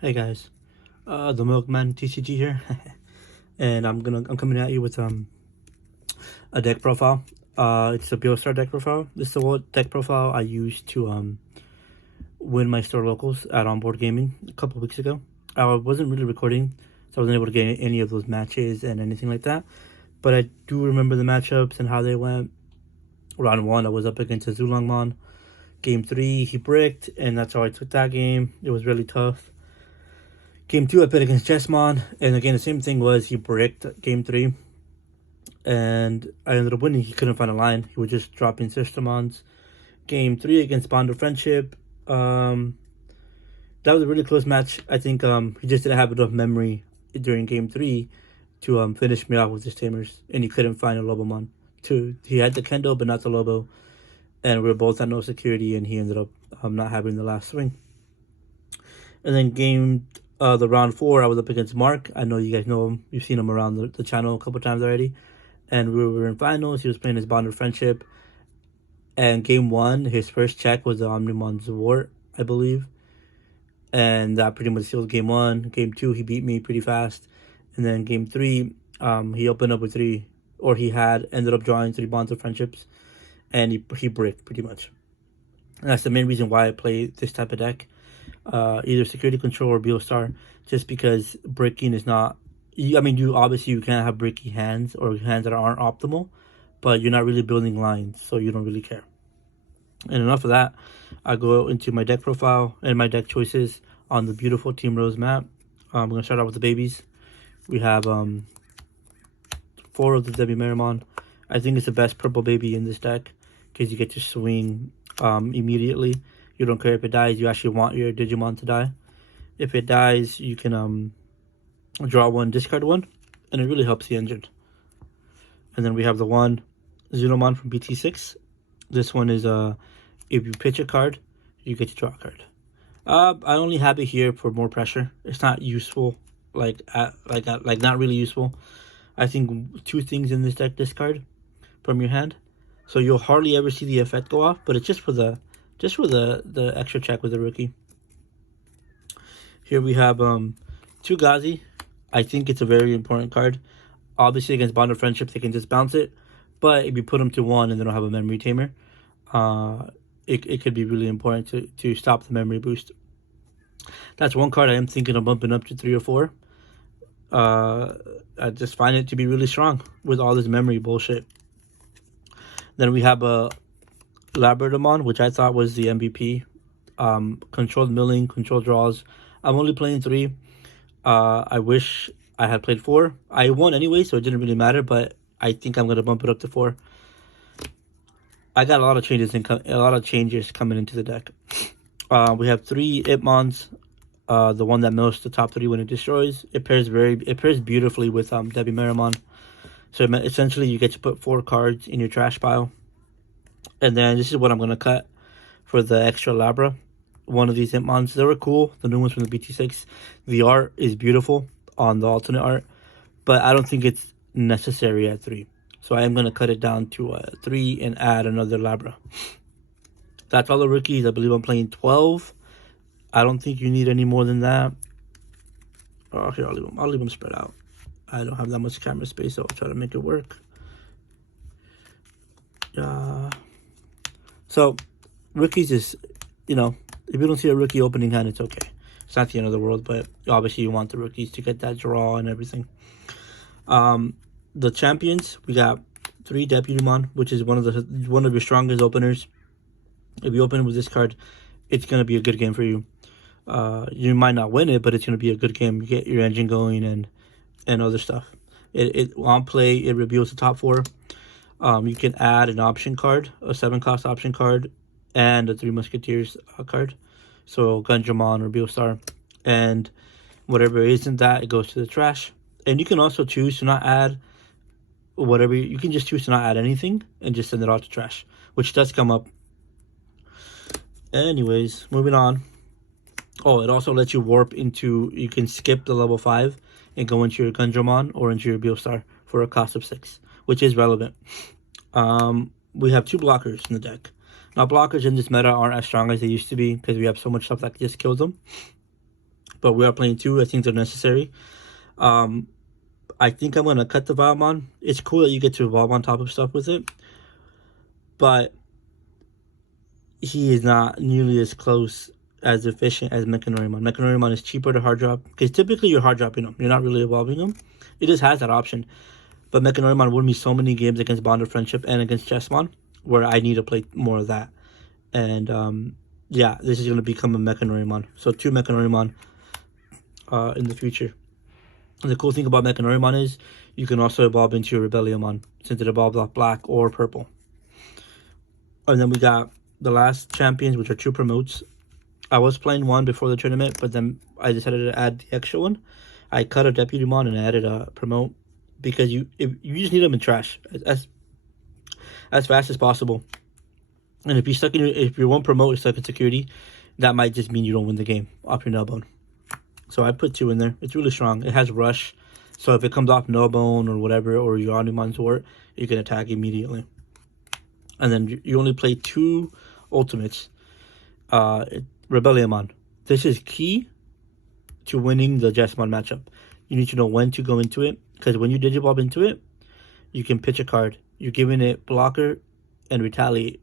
Hey guys, the Milkman TCG here, and I'm coming at you with a deck profile. It's a Beelstar deck profile. This is the deck profile I used to win my store locals at Onboard Gaming a couple weeks ago. I wasn't really recording, so I wasn't able to get any of those matches and anything like that. But I do remember the matchups and how they went. Round 1, I was up against a Zulangmon. Game 3, he bricked, and that's how I took that game. It was really tough. Game 2, I played against Jessmon, and again, the same thing was he bricked Game 3, and I ended up winning. He couldn't find a line. He was just dropping Systemons. Game 3 against Bond of Friendship, that was a really close match. I think he just didn't have enough memory during Game 3 to finish me off with his tamers, and he couldn't find a Lobomon. He had the Kendo, but not the Lobo, and we were both at no security, and he ended up not having the last swing. And then the round 4, I was up against Mark. I know you guys know him. You've seen him around the channel a couple times already. And we were in finals. He was playing his Bond of Friendship. And Game 1, his first check was the Omnimon Zwart, I believe. And that pretty much sealed Game 1. Game 2, he beat me pretty fast. And then Game 3, he opened up with ended up drawing 3 Bonds of Friendships. And he bricked pretty much. And that's the main reason why I play this type of deck. Either Security Control or Beelstar, just because bricking is not... you can't have bricky hands or hands that aren't optimal, but you're not really building lines, so you don't really care. And enough of that. I go into my deck profile and my deck choices on the beautiful Team Rose map. I'm going to start out with the babies. We have 4 of the TheMilk. I think it's the best purple baby in this deck because you get to swing immediately. You don't care if it dies. You actually want your Digimon to die. If it dies, you can draw 1, discard 1, and it really helps the engine. And then we have the 1 Xenomon from BT6. This one is if you pitch a card, you get to draw a card. I only have it here for more pressure. It's not useful, like not really useful. I think 2 things in this deck discard from your hand, so you'll hardly ever see the effect go off. But it's just for the extra check with the rookie. Here we have 2 Gazi. I think it's a very important card. Obviously against Bond of Friendship, they can just bounce it. But if you put them to 1 and they don't have a memory tamer, it could be really important to stop the memory boost. That's 1 card I am thinking of bumping up to 3 or 4. I just find it to be really strong with all this memory bullshit. Then we have a Labradormon, which I thought was the MVP. Controlled milling, controlled draws. I'm only playing 3. I wish I had played 4. I won anyway, so it didn't really matter, but I think I'm going to bump it up to 4. I got a lot of changes coming into the deck. We have 3 Itmons. The one that mills the top 3 when it destroys. It pairs beautifully with TheMilk. So essentially you get to put 4 cards in your trash pile. And then this is what I'm going to cut for the extra Labra. One of these Itmons. They were cool. The new ones from the BT6. The art is beautiful on the alternate art. But I don't think it's necessary at 3. So I am going to cut it down to 3 and add another Labra. That's all the rookies. I believe I'm playing 12. I don't think you need any more than that. Oh, here, I'll leave them spread out. I don't have that much camera space, so I'll try to make it work. So, rookies is, if you don't see a rookie opening hand, it's okay. It's not the end of the world, but obviously you want the rookies to get that draw and everything. The champions, we got 3 Deputymon, which is one of your strongest openers. If you open it with this card, it's going to be a good game for you. You might not win it, but it's going to be a good game. You get your engine going and other stuff. On play, it reveals the top 4. You can add an option card, a 7-cost option card, and a 3 Musketeers card. So Gundramon or Beelstar. And whatever isn't that, it goes to the trash. And you can also choose to not add whatever. You can just choose to not add anything and just send it all to trash, which does come up. Anyways, moving on. Oh, it also lets you warp into... you can skip the level 5 and go into your Gundramon or into your Beelstar for a cost of 6, which is relevant. We have 2 blockers in the deck. Now, blockers in this meta aren't as strong as they used to be because we have so much stuff that just kills them. but we are playing 2. I think they're necessary. I think I'm gonna cut the Valmon. It's cool that you get to evolve on top of stuff with it, but he is not nearly as close as efficient as Mechanorimon. Mechanorimon is cheaper to hard drop because typically you're hard dropping them. You're not really evolving them. It just has that option. But Mechanorimon won me so many games against Bond of Friendship and against Chessmon where I need to play more of that. And yeah, this is going to become a Mechanorimon. So 2 Mechanorimon in the future. And the cool thing about Mechanorimon is you can also evolve into your Rebelliomon since it evolves off black or purple. And then we got the last champions, which are 2 promotes. I was playing 1 before the tournament, but then I decided to add the extra one. I cut a Deputymon and added a promote because you just need them in trash as fast as possible. And if your 1 promote is stuck in security, that might just mean you don't win the game off your Nullbone. So I put 2 in there. It's really strong. It has rush, so if it comes off Nullbone or whatever, or your Omnimon's Wart, you can attack immediately. And then you only play 2 ultimates. Rebelliomon. This is key to winning the Jesmon matchup. You need to know when to go into it, because when you Digivolve into it, you can pitch a card. You're giving it blocker and retaliate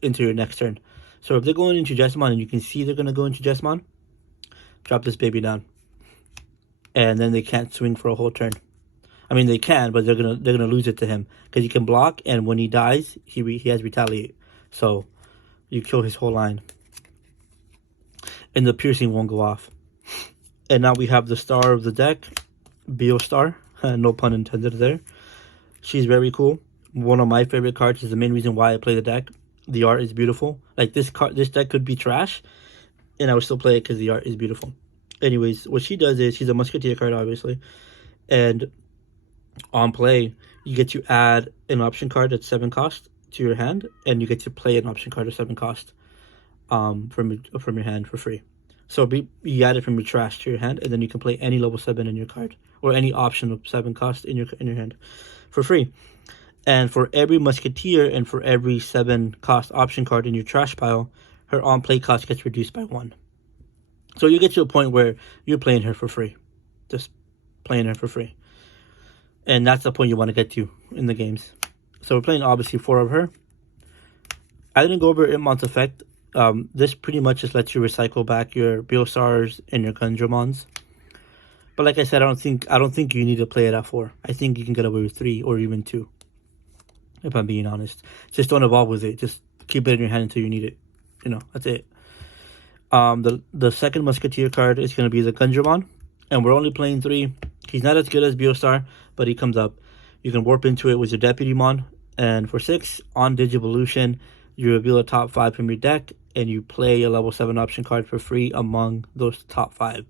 into your next turn. So if they're going into Jesmon and you can see they're going to go into Jesmon, drop this baby down. And then they can't swing for a whole turn. I mean, they can, but they're gonna lose it to him because he can block, and when he dies, he has retaliate. So you kill his whole line, and the piercing won't go off. And now we have the star of the deck, Beelstar. No pun intended there. She's very cool. One of my favorite cards. Is the main reason why I play the deck. The art is beautiful. Like this deck could be trash, and I would still play it because the art is beautiful. Anyways, what she does is she's a musketeer card, obviously, and on play you get to add an option card at 7 cost to your hand, and you get to play an option card at 7 cost from your hand for free. So you add it from your trash to your hand, and then you can play any level 7 in your card, or any option of 7 cost in your hand for free. And for every musketeer and for every 7 cost option card in your trash pile, her on play cost gets reduced by 1. So you get to a point where you're playing her for free, just playing her for free. And that's the point you want to get to in the games. So we're playing obviously 4 of her. I didn't go over Itmon's effect. This pretty much just lets you recycle back your Beelstars and your Gundramons. But like I said, I don't think you need to play it at 4. I think you can get away with 3 or even 2. If I'm being honest. Just don't evolve with it. Just keep it in your hand until you need it. You know, that's it. The second Musketeer card is going to be the Gundramon. And we're only playing 3. He's not as good as Beelstar, but he comes up. You can warp into it with your Deputymon. And for 6, on Digivolution, you reveal a top 5 from your deck, and you play a level 7 option card for free among those top 5.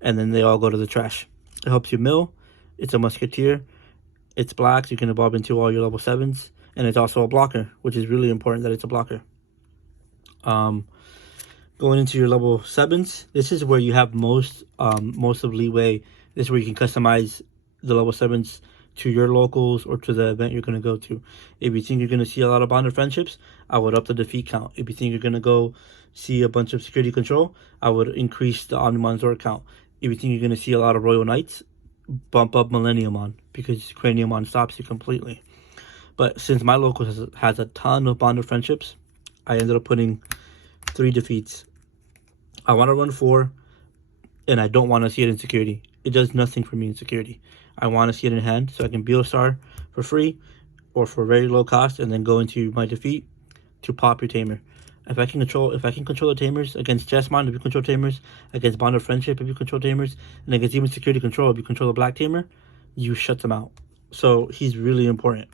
And then they all go to the trash. It helps you mill. It's a Musketeer. It's black, so you can evolve into all your level 7s. And it's also a blocker, which is really important that it's a blocker. Going into your level 7s, this is where you have most of leeway. This is where you can customize the level 7s to your locals or to the event you're going to go to. If you think you're going to see a lot of Bond of Friendships, I would up the defeat count. If you think you're going to go see a bunch of security control, I would increase the Omnimon's Zord count. If you think you're going to see a lot of Royal Knights, bump up Millenniumon, because Craniumon stops you completely. But since my local has a ton of Bond of Friendships, I ended up putting 3 defeats. I want to run 4, and I don't want to see it in security. It does nothing for me in security. I want to see it in hand, so I can Beelstar for free or for very low cost, and then go into my defeat to pop your tamer. If I can control the tamers against Chessmon, if you control tamers, against Bond of Friendship, if you control tamers, and against even security control, if you control a black tamer, you shut them out. So he's really important.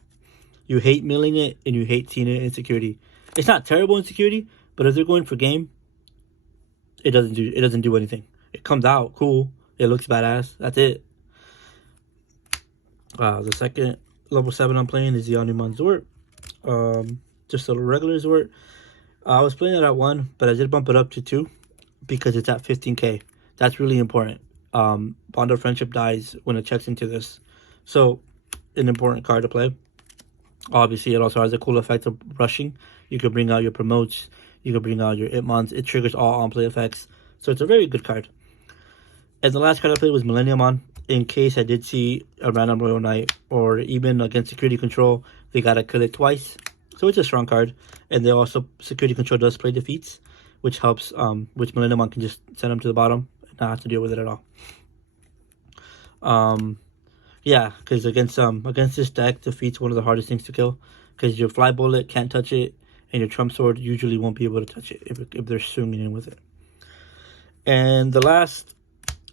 You hate milling it, and you hate seeing it in security. It's not terrible in security, but if they're going for game, it doesn't do anything. It comes out cool. It looks badass. That's it. The second level 7 I'm playing is the Omnimon's Zord. Just a regular Zord. I was playing it at 1, but I did bump it up to 2 because it's at 15k. That's really important. Bond of Friendship dies when it checks into this. So, an important card to play. Obviously, it also has a cool effect of rushing. You can bring out your promotes. You can bring out your Itmons. It triggers all on-play effects. So, it's a very good card. And the last card I played was Millenniumon. In case I did see a random Royal Knight, or even against Security Control, they gotta kill it twice. So it's a strong card. And they also, Security Control does play defeats, which helps, which Millenniumon can just send them to the bottom and not have to deal with it at all. Yeah, because against this deck, defeat's one of the hardest things to kill. Because your Fly Bullet can't touch it, and your Trump Sword usually won't be able to touch it if they're swinging in with it. And the last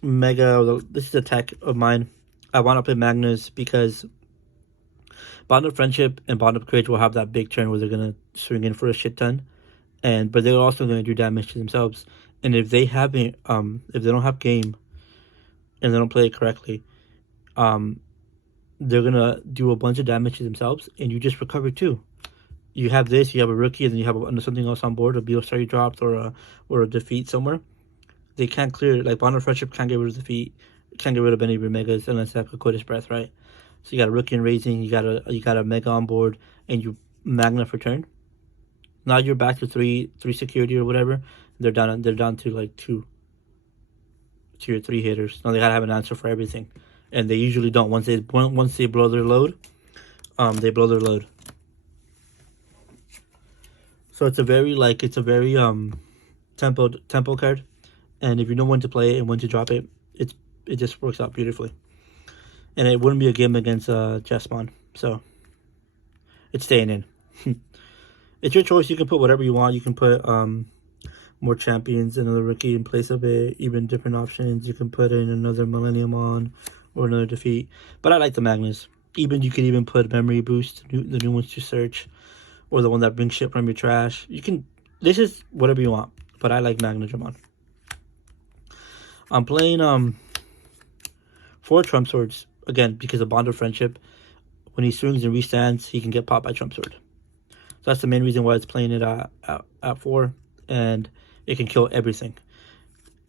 Mega, this is a tech of mine. I want to play Magnus because Bond of Friendship and Bond of Courage will have that big turn where they're gonna swing in for a shit ton, but they're also gonna do damage to themselves. And if they haven't, if they don't have game, and they don't play it correctly, they're gonna do a bunch of damage to themselves, and you just recover too. You have this, you have a rookie, and then you have something else on board, a Beelstar you dropped, or a defeat somewhere. They can't clear it. Like Bond of Friendship can't get rid of defeat, can't get rid of any of your megas unless they have Cocoda's Breath, right? So you got a rookie and raising, you got a mega on board, and you Magna for turn. Now you're back to three security or whatever. They're down to like two or three hitters. Now they gotta have an answer for everything, and they usually don't. Once they blow their load, they blow their load. So it's a very tempo card, and if you know when to play it and when to drop it, it just works out beautifully. And it wouldn't be a game against Jesmon, so it's staying in. It's your choice. You can put whatever you want. You can put more champions, another rookie in place of it, even different options. You can put in another Millenniumon or another defeat. But I like the Magnus. Even you could even put memory boost, the new ones to search, or the one that brings shit from your trash. You can. This is whatever you want. But I like Magnadramon. I'm playing 4 Trump Swords again because of Bond of Friendship. When he swings and restands, he can get popped by Trump Sword. So that's the main reason why it's playing it at 4, and it can kill everything.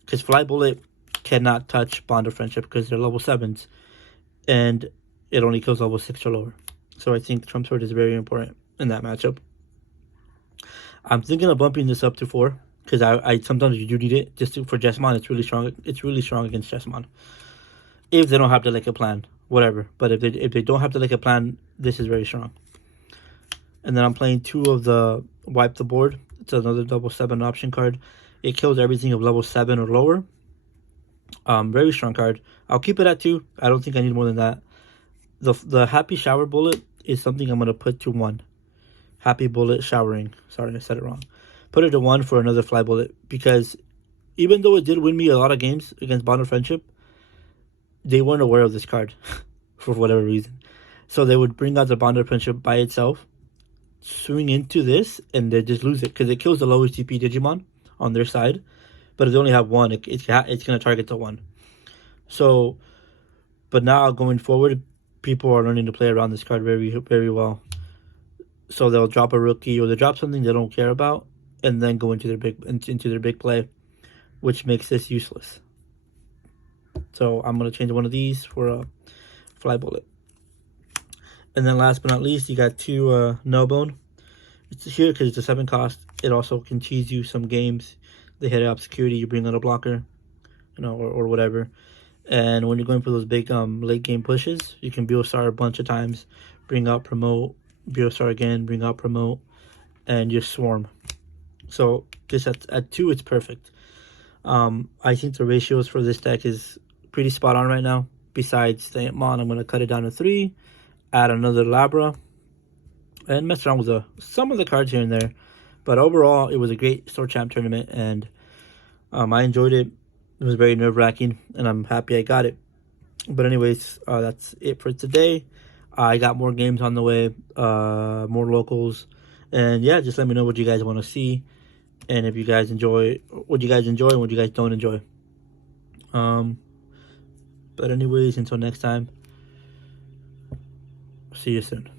Because Fly Bullet cannot touch Bond of Friendship because they're level 7s, and it only kills level 6 or lower. So I think Trump Sword is very important in that matchup. I'm thinking of bumping this up to 4 because I sometimes you do need it just for Jesmon. It's really strong. It's really strong against Jesmon. If they don't have to like a plan, whatever. But if they don't have to like a plan, this is very strong. And then I'm playing 2 of the Wipe the Board. It's another level 7 option card. It kills everything of level 7 or lower. Very strong card. I'll keep it at 2. I don't think I need more than that. The Happy Shower Bullet is something I'm going to put to 1. Happy Bullet Showering. Sorry, I said it wrong. Put it to 1 for another Fly Bullet. Because even though it did win me a lot of games against Bond of Friendship, they weren't aware of this card for whatever reason. So they would bring out the Bond of Friendship by itself, swing into this, and they just lose it because it kills the lowest DP Digimon on their side. But if they only have 1, it's going to target the 1. So, but now going forward, people are learning to play around this card very, very well. So they'll drop a rookie or they drop something they don't care about, and then go into their big play, which makes this useless. So I'm gonna change one of these for a Fly Bullet. And then last but not least, you got 2 No Bone. It's here because it's a 7 cost. It also can cheese you some games. They hit up security, you bring out a blocker, you know, or whatever. And when you're going for those big late game pushes, you can Beelstar a bunch of times, bring out promote, Beelstar again, bring out promote, and just swarm. So this at 2, it's perfect. I think the ratios for this deck is pretty spot on right now. Besides TheMilk, I'm going to cut it down to 3, add another Labra, and mess around with some of the cards here and there. But overall, it was a great Store Champ tournament, and I enjoyed it. It was very nerve-wracking, and I'm happy I got it. But anyways, that's it for today. I got more games on the way, more locals, and yeah, just let me know what you guys want to see, and if you guys enjoy, what you guys enjoy and what you guys don't enjoy. But anyways, until next time, see you soon.